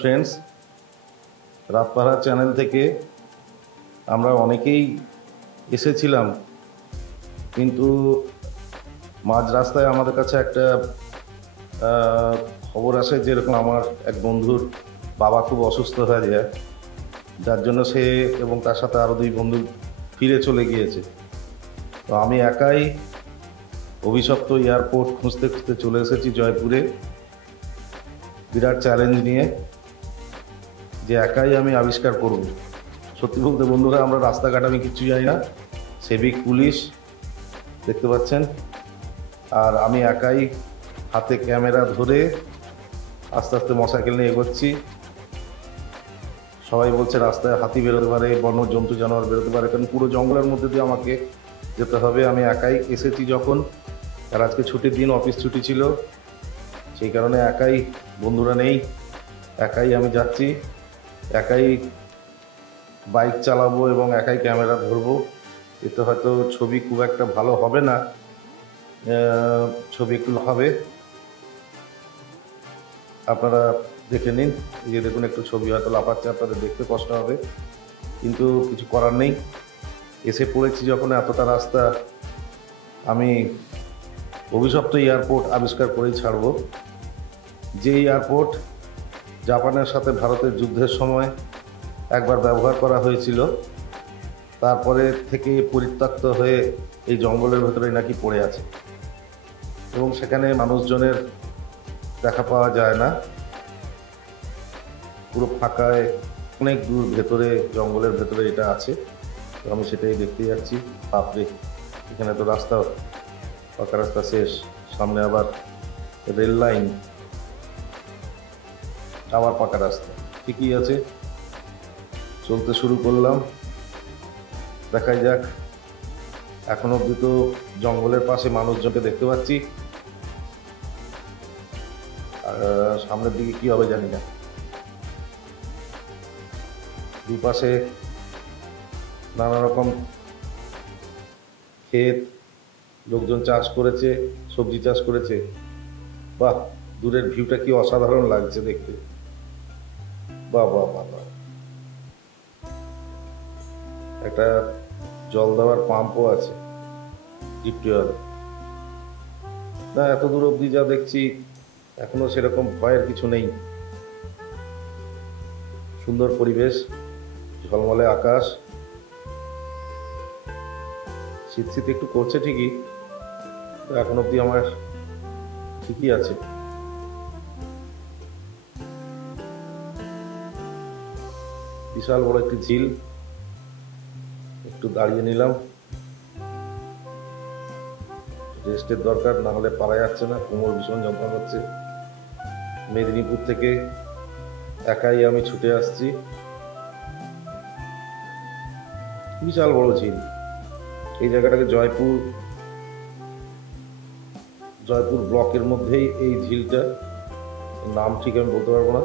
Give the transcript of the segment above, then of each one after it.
Friends, রাতপাহাড়া channel থেকে আমরা অনেকেই এসেছিলাম, কিন্তু মাঝ রাস্তায় আমাদের কাছে একটা খবর আসে যে এরকম আমার এক বন্ধুর বাবা খুব অসুস্থ হয়ে যায়, যার জন্য সে এবং তার সাথে আরও 2 বন্ধু ফিরে চলে গিয়েছে। তো আমি একাই অভিশপ্ত এয়ারপোর্ট খুঁজতে খুঁজতে চলে এসেছি জয়পুরে, বিরাট চ্যালেঞ্জ নিয়ে যে একাই আমি আবিষ্কার করব। সত্যি বলতে বন্ধুরা, আমরা রাস্তাঘাট আমি কিচ্ছু জানি না, সিভিক পুলিশ দেখতে পাচ্ছেন, আর আমি একাই হাতে ক্যামেরা ধরে আস্তে আস্তে মোটরসাইকেল নিয়ে এগোচ্ছি। সবাই বলছে রাস্তায় হাতি বেরোতে পারে, বন্য জন্তু জানোয়ার বেরোতে পারে, কারণ পুরো জঙ্গলের মধ্যে দিয়ে আমাকে যেতে হবে। আমি একাই এসেছি যখন, আর আজকে ছুটির দিন, অফিস ছুটি ছিল, সেই কারণে একাই, বন্ধুরা নেই, একাই আমি যাচ্ছি, একাই বাইক চালাবো এবং একাই ক্যামেরা ধরবো। এতে হয়তো ছবি খুব একটা ভালো হবে না, ছবি একটু হবে, আপনারা দেখে নিন। এই যে দেখুন, একটু ছবি হয়তো লাফাচ্ছে, আপনাদের দেখতে কষ্ট হবে, কিন্তু কিছু করার নেই। এসে পড়েছি যখন, এতটা রাস্তা আমি অভিশপ্ত এয়ারপোর্ট আবিষ্কার করেই ছাড়ব। যে এয়ারপোর্ট জাপানের সাথে ভারতের যুদ্ধের সময় একবার ব্যবহার করা হয়েছিল, তারপরে থেকে পরিত্যক্ত হয়ে এই জঙ্গলের ভেতরে নাকি পড়ে আছে এবং সেখানে মানুষজনের দেখা পাওয়া যায় না, পুরো ফাঁকায়, অনেক দূর ভেতরে, জঙ্গলের ভেতরে এটা আছে। তো আমি সেটাই দেখতে যাচ্ছি। বাপরে, এখানে তো রাস্তা, পাকা রাস্তা শেষ, সামনে আবার রেল লাইন, আবার পাকা রাস্তা, ঠিকই আছে। চলতে শুরু করলাম, দেখাই যাক। এখন অবধি তো জঙ্গলের পাশে মানুষজনকে দেখতে পাচ্ছি, সামনের দিকে কি হবে জানি না। দুপাশে নানা রকম ক্ষেত, লোকজন চাষ করেছে, সবজি চাষ করেছে। বাহ, দূরের ভিউটা কি অসাধারণ লাগছে দেখতে। বাহ বাহ বাহ বাহ, একটা জল দেওয়ার পাম্পও আছে, ডিপটিওয়াল। না, এত দূর অবধি যা দেখছি এখনো সেরকম ভয়ের কিছু নেই। সুন্দর পরিবেশ, ঝলমলে আকাশ, শীত শীত একটু করছে ঠিকই, এখন অবধি আমার ঠিকই আছে। বিশাল বড় একটি ঝিল, একটু দাঁড়িয়ে নিলাম, রেস্টের দরকার, না হলে পারা যাচ্ছে না, কোমর ভীষণ যন্ত্রণা হচ্ছে। মেদিনীপুর থেকে একাই আমি ছুটে আসছি। বিশাল বড় ঝিল, এই জায়গাটাকে জয়পুর ব্লকের মধ্যেই এই ঝিলটা, নাম ঠিক আমি বলতে পারবো না।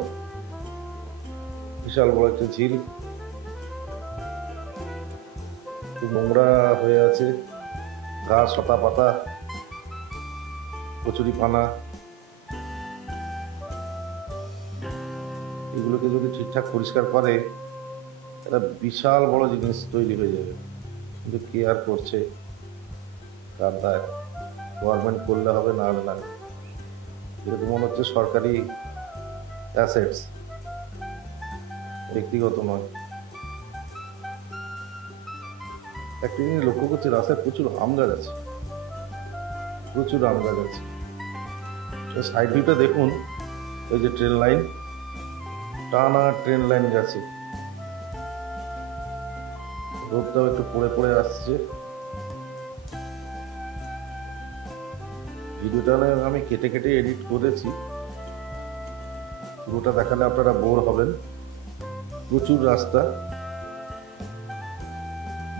বিশাল বড় একটা ঝিল, খুব নোংরা হয়ে আছে, ঘাস, লতা পাতা, কচুরি পানা, এগুলোকে যদি ঠিকঠাক পরিষ্কার করে একটা বিশাল বড় জিনিস তৈরি হয়ে যাবে। কিন্তু কে আর করছে, তার দায় গভর্নমেন্ট করলে হবে, না হলে না। যেহেতু মনে হচ্ছে সরকারি অ্যাসেটস, ব্যক্তিগত নয়। একটা জিনিস লক্ষ্য করছি, রাস্তায় প্রচুর আম গাছ আছে, প্রচুর আম গাছ আছে। সাইড ভিউটা দেখুন, ওই যে ট্রেন লাইন, টানা ট্রেন লাইন গেছে। রোদটাও একটু পড়ে পড়ে আসছে। ভিডিওটা আমি কেটে কেটে এডিট করেছি, পুরোটা দেখালে আপনারা বোর হবেন। প্রচুর রাস্তা,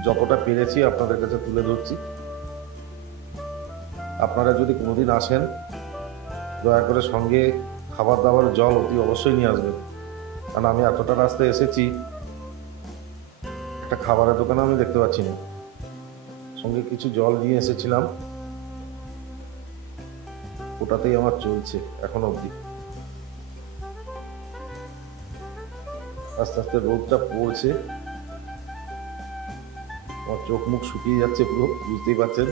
যতটা পেরেছি আপনাদের কাছে তুলে ধরছি। আপনারা যদি কোনোদিন আসেন, দয়া করে সঙ্গে খাবার দাবার, জল অতি অবশ্যই নিয়ে আসবেন, কারণ আমি এতটা রাস্তায় এসেছি, একটা খাবারের দোকানে আমি দেখতে পাচ্ছি না। সঙ্গে কিছু জল নিয়ে এসেছিলাম, ওটাতেই আমার চলছে এখন অবধি। আস্তে আস্তে রোদটা পড়ছে, আমার চোখ মুখ শুকিয়ে যাচ্ছে পুরো, বুঝতেই পারছেন।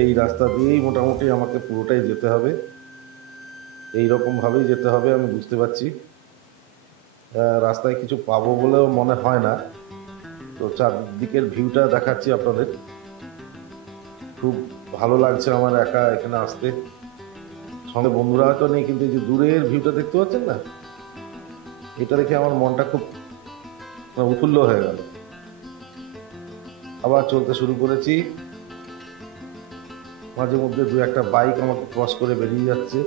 এই রাস্তা দিয়েই মোটামুটি আমাকে পুরোটাই যেতে হবে, এই রকমভাবেই যেতে হবে, আমি বুঝতে পারছি। রাস্তায় কিছু পাবো বলেও মনে হয় না। তো চারদিকের ভিউটা দেখাচ্ছি আপনাদের। খুব ভালো লাগছে আমার একা এখানে আসতে, সঙ্গে বন্ধুরা হয়তো নেই, কিন্তু এই যে দূরের ভিউটা দেখতে পাচ্ছেন না, এটা দেখে আমার মনটা খুব উৎফুল্ল হয়ে গেল। আবার চলতে শুরু করেছি, মাঝে মধ্যে দু একটা বাইক আমাকে ক্রস করে বেরিয়ে যাচ্ছে,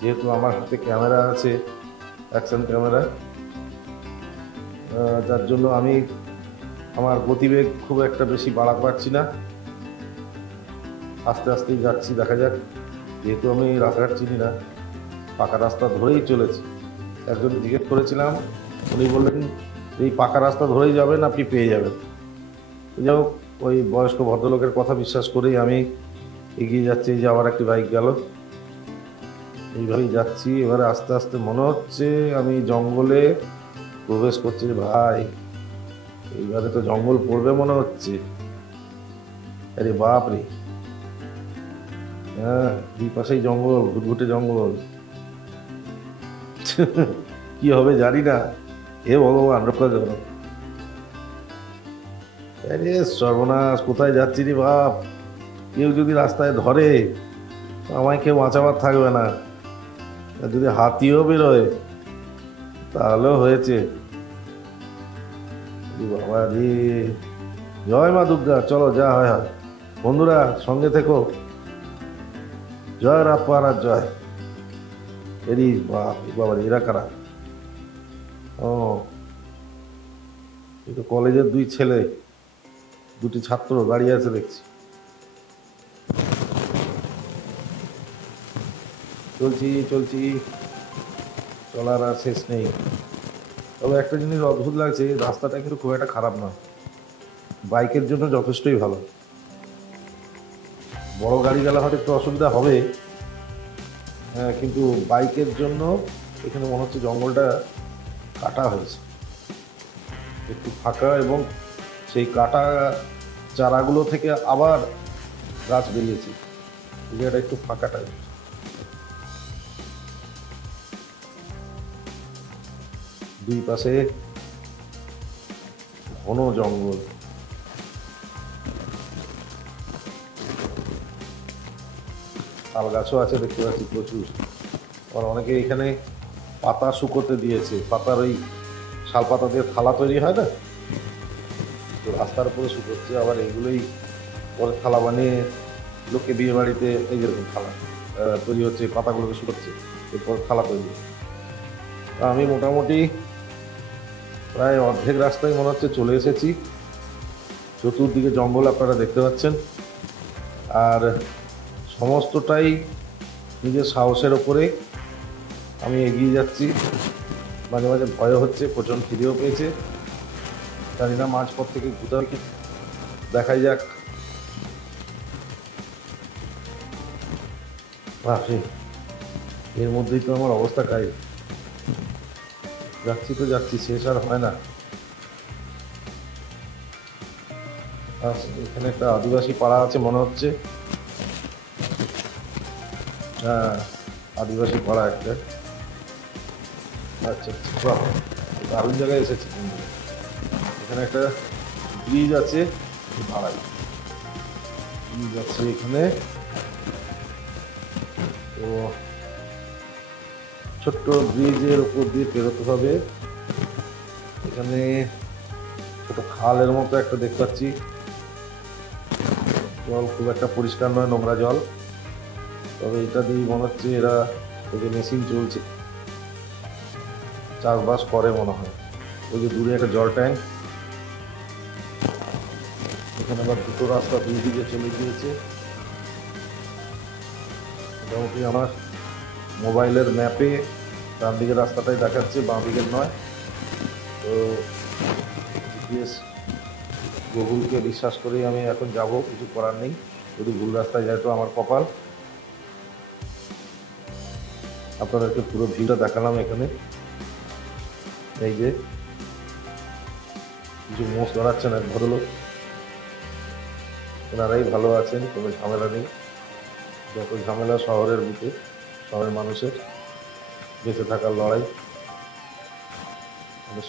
যেহেতু আমার হাতে ক্যামেরা আছে, অ্যাকশন ক্যামেরা, যার জন্য আমি আমার গতিবেগ খুব একটা বেশি বাড়াতে পারছি না, আস্তে আস্তেই যাচ্ছি। দেখা যাক, যেহেতু আমি রাস্তাঘাট চিনি না, পাকা রাস্তা ধরেই চলেছি। একজন জিজ্ঞেস করেছিলাম, উনি বললেন এই পাকা রাস্তা ধরেই যাবেন, আপনি পেয়ে যাবেন। যাই হোক, ওই বয়স্ক ভদ্রলোকের কথা বিশ্বাস করেই আমি এগিয়ে যাচ্ছি। এই যে আবার একটি বাইক গেল, এইভাবেই যাচ্ছি। এবারে আস্তে আস্তে মনে হচ্ছে আমি জঙ্গলে প্রবেশ করছি। ভাই, এইবারে তো জঙ্গল পড়বে মনে হচ্ছে। আরে বাপ রে, হ্যাঁ, দুই পাশেই জঙ্গল, ঘুটঘুটে জঙ্গল। কি হবে জানি না, হে ভগবান রক্ষা করো। আরে সর্বনাশ, কোথায় যাচ্ছি রে বাপ, কেউ যদি রাস্তায় ধরে আমায় কেউ বাঁচাবার থাকবে না। আর যদি হাতিও বেরোয় তাহলেও হয়েছে। বাবা রে, জয় মা দুর্গা। চলো, যা হয় হয়। বন্ধুরা সঙ্গে থেকো। জয় রাত পাহারার জয়। এরি বাপ, বাবা এরা কারা? ও, এই তো কলেজের দুই ছেলে, দুটি ছাত্র দাঁড়িয়ে আছে দেখছি। চলছি চলছি, চলার আর শেষ নেই। তবে একটা জিনিস অদ্ভুত লাগছে, রাস্তাটা কিন্তু খুব একটা খারাপ না, বাইকের জন্য যথেষ্টই ভালো। বড় গাড়ি গেলে হয়তো একটু অসুবিধা হবে, হ্যাঁ, কিন্তু বাইকের জন্য এখানে মনে হচ্ছে জঙ্গলটা কাটা হয়েছে, একটু ফাঁকা, এবং সেই কাটা চারাগুলো থেকে আবার গাছ বেরিয়েছে। এই জায়গাটা একটু ফাঁকা টাইপ। দুই পাশে ঘন জঙ্গল, তাল গাছও আছে দেখতে পাচ্ছি প্রচুর। আবার অনেকে এখানে পাতা শুকোতে দিয়েছে, পাতার ওই শাল পাতা দিয়ে থালা তৈরি হয় না, তো রাস্তার উপরে শুকোচ্ছে। আবার এগুলোই পরে থালা বানিয়ে লোকে বিয়ে বাড়িতে এই যেরকম থালা তৈরি হচ্ছে, পাতাগুলোকে শুকোচ্ছে, এরপর থালা তৈরি হচ্ছে। আমি মোটামুটি প্রায় অর্ধেক রাস্তায় মনে হচ্ছে চলে এসেছি। চতুর্দিকে জঙ্গল আপনারা দেখতে পাচ্ছেন, আর সমস্তটাই নিজের সাহসের ওপরে আমি এগিয়ে যাচ্ছি। মাঝে মাঝে ভয় হচ্ছে, প্রচণ্ড খিদেও পেয়েছে, জানি না মাঝপথ থেকে কোথাও কি দেখাই যাক। এর মধ্যেই তো আমার অবস্থা কাই, যাচ্ছি তো যাচ্ছি, শেষ আর হয় না। এখানে একটা আদিবাসী পাড়া আছে মনে হচ্ছে, হ্যাঁ, আদিবাসী পাড়া একটা। আচ্ছা আচ্ছা, বাহ, দারুণ জায়গায় এসেছি। এখানে একটা ব্রিজ আছে, ভাড়াই ব্রিজ আছে এখানে। তো ছোট্ট ব্রিজের উপর দিয়ে পেরোতে হবে। এখানে ছোট খালের মতো একটা দেখতে পাচ্ছি, জল খুব একটা পরিষ্কার নয়, নোংরা জল। তবে এটা দিয়ে মনে হচ্ছে এরা ওই যে মেশিন চলছে, চাষবাস করে মনে হয়। ওই যে দূরে একটা জল ট্যাঙ্ক, এখানে আবার দুটো রাস্তা দুই দিকে চলে গিয়েছে। মোটামুটি আমার মোবাইলের ম্যাপে ডান দিকের রাস্তাটাই দেখাচ্ছে, বাঁ দিকের নয়। তো জিপিএস গুগলকে বিশ্বাস করেই আমি এখন যাব, কিছু করার নেই। যদি ভুল রাস্তায় যায় তো আমার কপাল। আপনাদেরকে পুরো ভিউটা দেখালাম এখানে। এই যে কিছু মোষ ধরাচ্ছেন এক ভদ্রলোক, ওনারাই ভালো আছেন, কোনো ঝামেলা নেই। যত ঝামেলা শহরের বুকে, শহরের মানুষের বেঁচে থাকার লড়াই,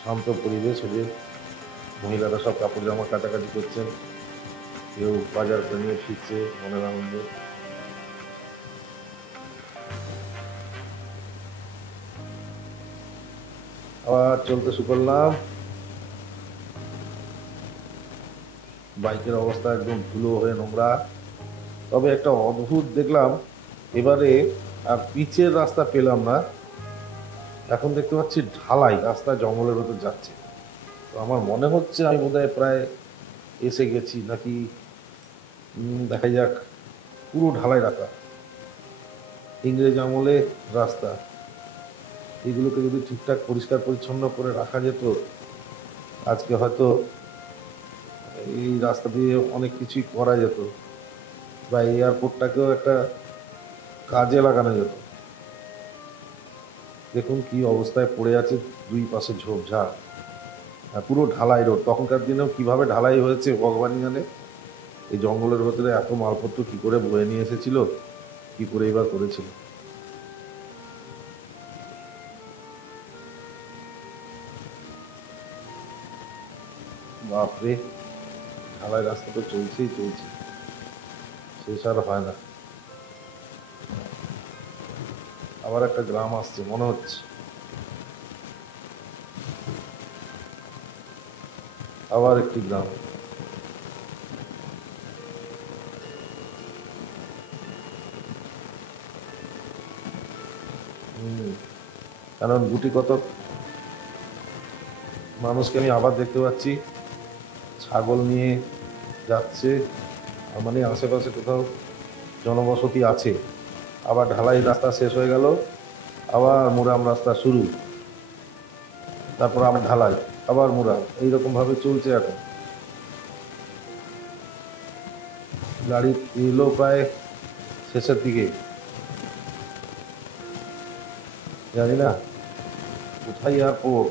শান্ত পরিবেশ। যে মহিলারা সব কাপড় জামা কাটাকাটি করছেন, কেউ বাজার করে নিয়ে ফিরছে মনের আনন্দে। আবার চলতে শুরু করলাম। বাইকের অবস্থা একদম ধুলো হয়ে নোংরা। তবে একটা অদ্ভুত দেখলাম, এবারে আর পিচের রাস্তা পেলাম না, এখন দেখতে পাচ্ছি ঢালাই রাস্তা, জঙ্গলের ভেতর যাচ্ছে। তো আমার মনে হচ্ছে আমি বোধহয় প্রায় এসে গেছি নাকি, দেখা যাক। পুরো ঢালাই রাখা, ইংরেজ আমলে রাস্তা। এগুলোকে যদি ঠিকঠাক পরিষ্কার পরিচ্ছন্ন করে রাখা যেত, আজকে হয়তো এই রাস্তা দিয়ে অনেক কিছুই করা যেত, বা এয়ারপোর্টটাকেও একটা কাজে লাগানো যেত। দেখুন কি অবস্থায় পড়ে আছে, দুই পাশে ঝোপঝাড়, আর পুরো ঢালাই রোড। তখনকার দিনেও কিভাবে ঢালাই হয়েছে ভগবানই জানে। এই জঙ্গলের ভেতরে এত মালপত্র কি করে বয়ে নিয়ে এসেছিল, কি করে এবার করেছিল। বাপরে, ঢালাই রাস্তা তো চলছে, শেষ আর হয় না। আবার একটা গ্রাম আসছে মনে হচ্ছে, আবার একটি গ্রাম। কারণ গুটি কত মানুষকে আমি আবার দেখতে পাচ্ছি ছাগল নিয়ে যাচ্ছে, মানে আশেপাশে কোথাও জনবসতি আছে। আবার ঢালাই রাস্তা শেষ হয়ে গেল, আবার মুরাম রাস্তা শুরু, তারপর আবার ঢালাই, আবার মুরাম, এইরকম ভাবে চলছে এখন। গাড়ি এলো প্রায় শেষের দিকে, জানি না কোথায় এয়ারপোর্ট।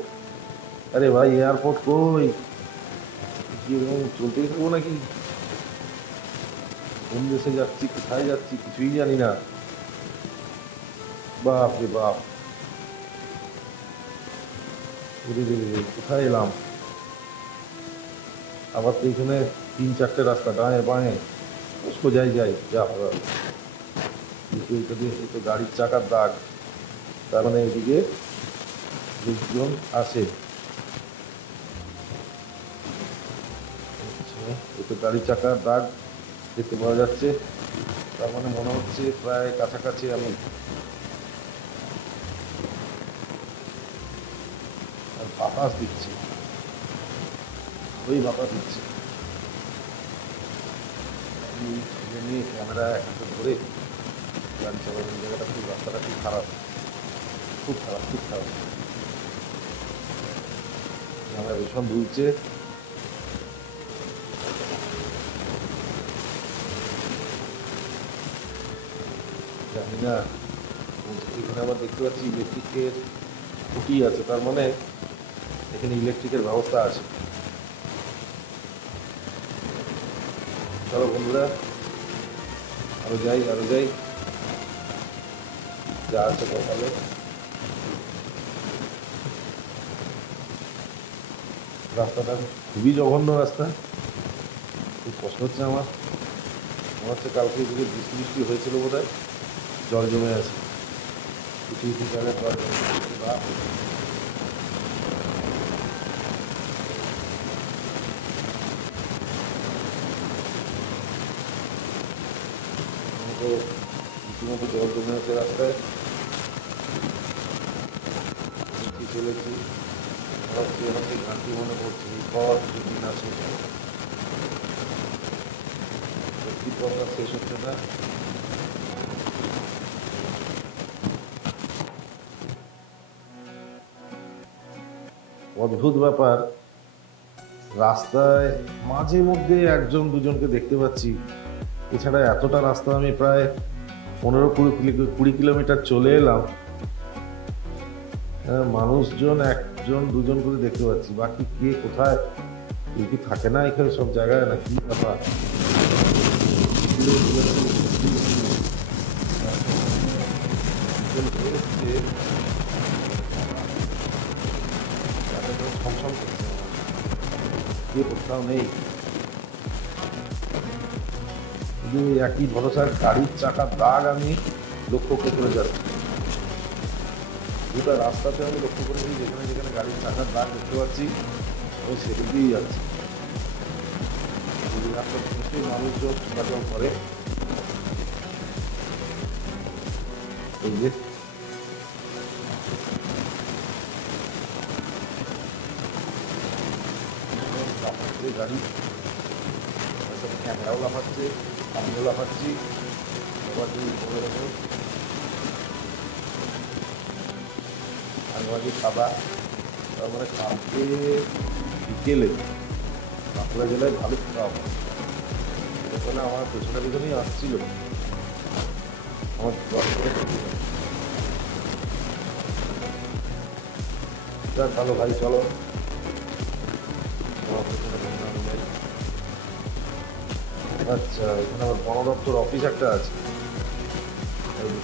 আরে ভাই, এয়ারপোর্ট কই? চলতেই থাকবো নাকি? কোন দেশে যাচ্ছি, কোথায় যাচ্ছি, কিছুই জানি না। বাপ রে বাপ, কোথায় এলাম? আবার তো এখানে 3-4টে রাস্তা, ডাঁয়ে বাঁয়ে, সোজাই যাই, যা হবে। তো গাড়ির চাকার দাগ, তার মানে এদিকে লোকজন আসে। তো গাড়ির চাকার দাগ দেখতে পাওয়া যাচ্ছে, তার মানে মনে হচ্ছে প্রায় কাছাকাছি আমি। আর বাতাস দিচ্ছে, ওই বাতাস দিচ্ছে। নিয়ে ক্যামেরা একটা ধরে গাড়ি চালানোর জায়গাটা খুব, রাস্তাটা খুব খারাপ, খুব খারাপ, খুব খারাপ। ক্যামেরা ভীষণ দুলছে। জানি না, এখানে আবার দেখতে পাচ্ছি ইলেকট্রিকের খুঁটি আছে, তার মানে এখানে ইলেকট্রিকের ব্যবস্থা আছে। চলো বন্ধুরা, আরো যাই, যা আছে কপালে। রাস্তাটা খুবই জঘন্য রাস্তা, খুব কষ্ট হচ্ছে আমার। মনে হচ্ছে কালকে এদিকে বৃষ্টি হয়েছিল বোধ হয়, জল জমে আছে কিছু জায়গায়, জল রীতিমতো জল জমে আছে রাস্তায়। চলেছি, হচ্ছে ঘাটতি মনে করছি, পথ যদি না শেষ হয়, সত্যি পথটা শেষ হচ্ছে না। অদ্ভুত ব্যাপার, রাস্তায় মাঝে মধ্যে একজন দুজনকে দেখতে পাচ্ছি, এছাড়া এতটা রাস্তা আমি প্রায় 15-20 কিলোমিটার চলে এলাম, মানুষজন একজন দুজন করে দেখতে পাচ্ছি, বাকি কে কোথায়, কেউ কি থাকে না এখানে সব জায়গায়, না কি ব্যাপার? কে কোথাও নেই, শুধু একই ভরসার গাড়ির চাকার দাগ আমি লক্ষ্য করে যাচ্ছি। গোটা রাস্তাতে আমি লক্ষ্য করেছি, যেখানে যেখানে গাড়ির চাকার দাগ দেখতে পাচ্ছি আমি সেদিক দিয়েই যাচ্ছি। রাস্তা থেকে মানুষজন চলাচল করে, এই যে গাড়ি ক্যামেরাও লাফাচ্ছে, আমিও লাফাচ্ছি। আবার যদি বলে রাখো আগে খাবা, তার মানে কালকে বিকেলে বাঁকুড়া জেলায় ভালো খাওয়া, ওখানে আমার পেছনে পেছনেই আসছিল আমার ভালো ভাই, চলো আচ্ছা। এখানে আমার বন দপ্তর অফিস একটা আছে,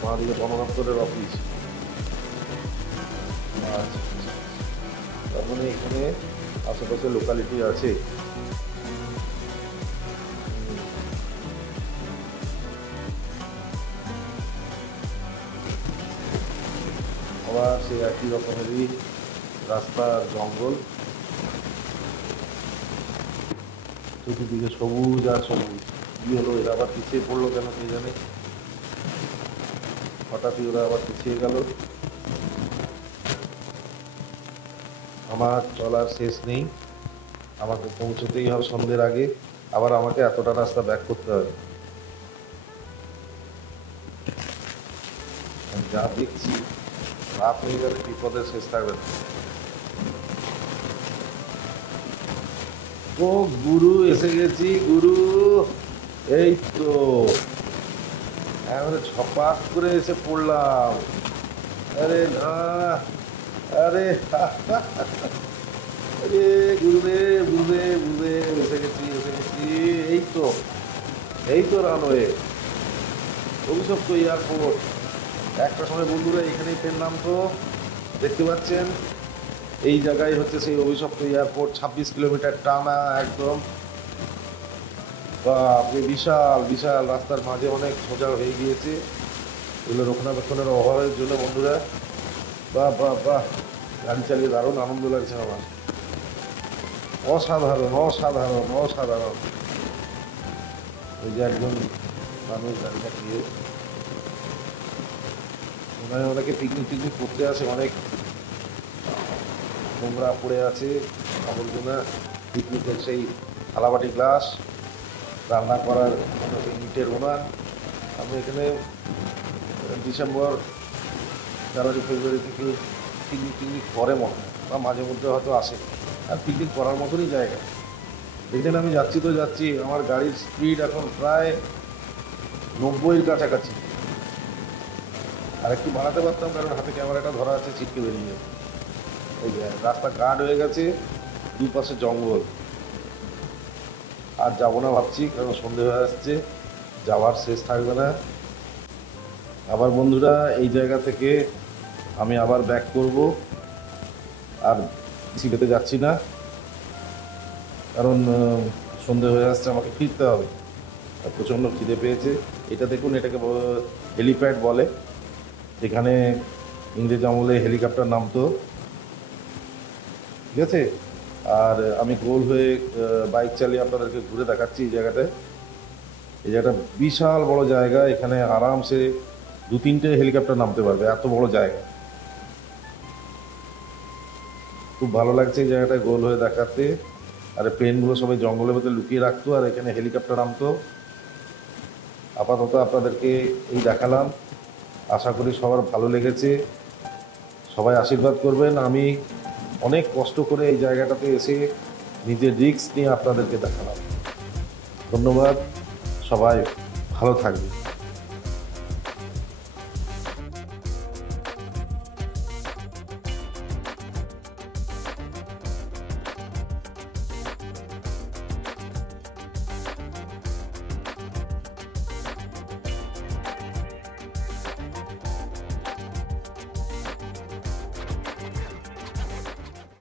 বন দপ্তরের অফিস। আচ্ছা, তার মানে এখানে আশেপাশে লোকালিটি আছে। আবার সে একই রকমেরই রাস্তার জঙ্গল, চতুর্দিকে সবুজ আর সবুজ। কি হলো, এরা আবার পিছিয়ে পড়লো কেন কে জানে, হঠাৎই ওরা আবার পিছিয়ে গেল। আমার চলার শেষ নেই, আমাকে পৌঁছতেই হবে সন্ধ্যের আগে, আবার আমাকে এতটা রাস্তা ব্যাক করতে হবে। যা দেখছি রাত হয়ে গেলে বিপদের শেষ থাকবে না। ও গুরু, এসে গেছি গুরু, এই তো একেবারে ছপাক করে এসে পড়লাম। আরে না, আরে আরে গুরুদেব গুরুদেব গুরুদেব, এসে গেছি এসে গেছি। এই তো রানওয়ে, অভিশপ্ত এয়ারপোর্ট। একটা সময় বন্ধুরা এখানেই ফেললাম, তো দেখতে পাচ্ছেন এই জায়গায় হচ্ছে সেই অভিশপ্ত এয়ারপোর্ট। 26 কিলোমিটার টানা একদম, বাপরে বিশাল বিশাল। রাস্তার মাঝে অনেক সোজা হয়ে গিয়েছে, এগুলো রক্ষণাবেক্ষণের অভাবের জন্য বন্ধুরা। বাহ বাহ বাহ, গাড়ি চালিয়ে দারুণ আনন্দ লাগছে আমার, অসাধারণ অসাধারণ অসাধারণ। ওই যে একজন মানুষ গাড়িটা দিয়ে অনেকে পিকনিক করতে আসে, অনেক নোংরা পড়ে আছে, আবর্জনা, পিকনিকের সেই থালাবাটি গ্লাস, রান্না করার ইটের উনান। আমি এখানে ডিসেম্বর, জানুয়ারি, ফেব্রুয়ারি থেকে পিকনিক করে মনে হয়, বা মাঝে মধ্যে হয়তো আসে। আর পিকনিক করার মতনই জায়গা। দেখছেন আমি যাচ্ছি তো যাচ্ছি, আমার গাড়ির স্পিড এখন প্রায় 90-এর কাছাকাছি। আর একটু বাড়াতে পারতাম, কারণ হাতে ক্যামেরাটা ধরা আছে, ছিটকে বেরিয়ে যাবে। এই যে রাস্তা গার্ড হয়ে গেছে, দুপাশে জঙ্গল। আর যাবো না ভাবছি, কারণ সন্ধে হয়ে আসছে, যাওয়ার শেষ থাকবে না। আবার বন্ধুরা এই জায়গা থেকে আমি আবার ব্যাক করব, আর সিলেতে যাচ্ছি না, কারণ সন্ধে হয়ে আসছে, আমাকে ফিরতে হবে। প্রচণ্ড খিদে পেয়েছে। এটা দেখুন, এটাকে হেলিপ্যাড বলে, এখানে ইংরেজ আমলে হেলিকপ্টার নামতো, ঠিক আছে। আর আমি গোল হয়ে বাইক চালিয়ে আপনাদেরকে ঘুরে দেখাচ্ছি এই জায়গাটায়। এই জায়গাটা বিশাল বড় জায়গা, এখানে আরামসে 2-3টে হেলিকপ্টার নামতে পারবে, এত বড় জায়গা। খুব ভালো লাগছে এই জায়গাটায় গোল হয়ে দেখাতে। আর প্লেনগুলো সবাই জঙ্গলের মধ্যে লুকিয়ে রাখতো, আর এখানে হেলিকপ্টার নামতো। আপাতত আপনাদেরকে এই দেখালাম, আশা করি সবার ভালো লেগেছে। সবাই আশীর্বাদ করবেন। আমি অনেক কষ্ট করে এই জায়গাটাতে এসে নিজের রিস্ক নিয়ে আপনাদেরকে দেখালাম। ধন্যবাদ, সবাই ভালো থাকবে।